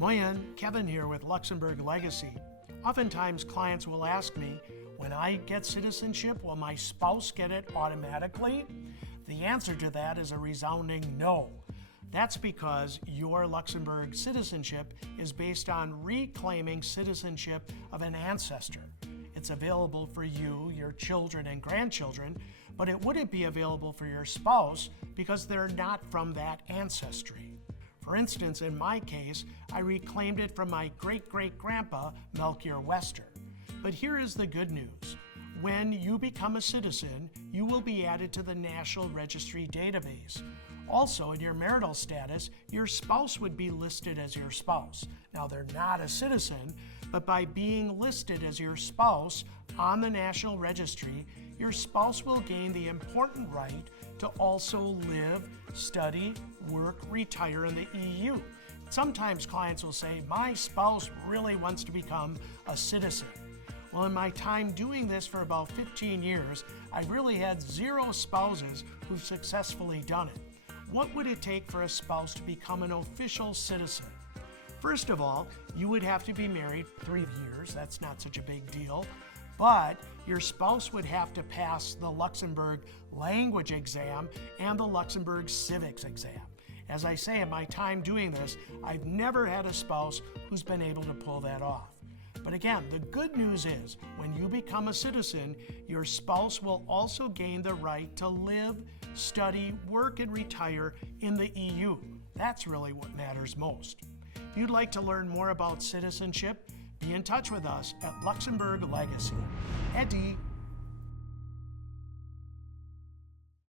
Moyen, Kevin here with Luxembourg Legacy. Oftentimes clients will ask me, when I get citizenship, will my spouse get it automatically? The answer to that is a resounding no. That's because your Luxembourg citizenship is based on reclaiming citizenship of an ancestor. It's available for you, your children and grandchildren, but it wouldn't be available for your spouse because they're not from that ancestry. For instance, in my case, I reclaimed it from my great-great-grandpa, Melchior Wester. But here is the good news. When you become a citizen, you will be added to the National Registry database. Also, in your marital status, your spouse would be listed as your spouse. Now, they're not a citizen, but by being listed as your spouse on the National Registry, your spouse will gain the important right to also live, study, work, retire in the EU. Sometimes clients will say, my spouse really wants to become a citizen. Well, in my time doing this for about 15 years, I've really had 0 spouses who've successfully done it. What would it take for a spouse to become an official citizen? First of all, you would have to be married 3 years. That's not such a big deal. But your spouse would have to pass the Luxembourg language exam and the Luxembourg civics exam. As I say, in my time doing this, I've never had a spouse who's been able to pull that off. But again, the good news is, when you become a citizen, your spouse will also gain the right to live, study, work, and retire in the EU. That's really what matters most. If you'd like to learn more about citizenship, be in touch with us at Luxembourg Legacy. Eddie.